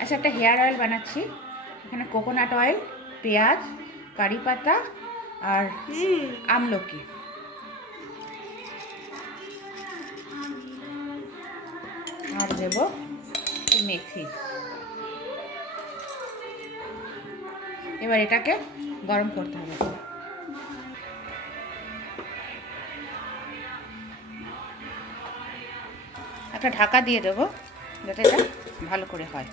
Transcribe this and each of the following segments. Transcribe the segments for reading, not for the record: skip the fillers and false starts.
আচ্ছা, একটা hair oil বানাচ্ছি। এখানে কোকোনাট অয়েল, পেঁয়াজ, কারি পাতা আর আমলকি। আর দেব মেথি। এবার এটাকে গরম করতে হবে। একটা ঢাকা দিয়ে দেবো যাতে এটা ভালো করে হয়।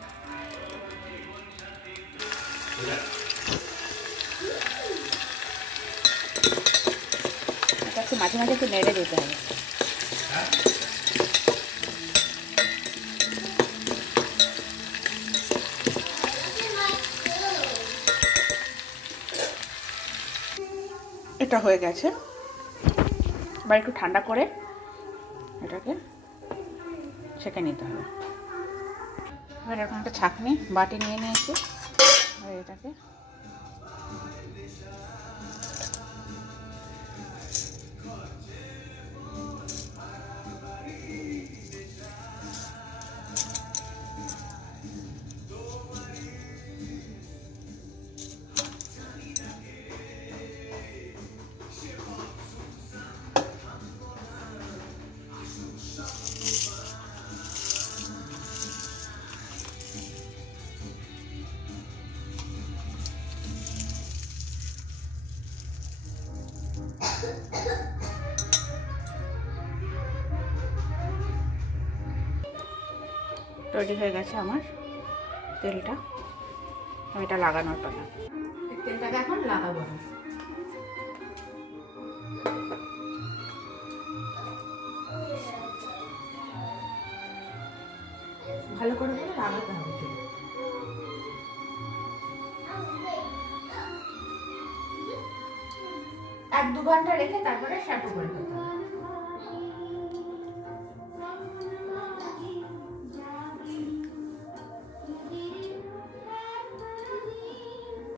এটা একটু মাঝে মাঝে একটু নেড়ে দিতে হবে। এটা হয়ে গেছে। এবার একটু ঠান্ডা করে এটাকে ছেঁকে নিতে হবে। এবার এখন একটা ছাঁকনি বাটি নিয়ে নিয়েছি। আর এটাকে তৈরি হয়ে গেছে আমার তেলটা। আমি এটা লাগানোর পালা। তেলটাকে এখন লাগাবো। ভালো করে লাগাতে হবে। 1-2 ঘন্টা রেখে তারপরে শ্যাম্পু করে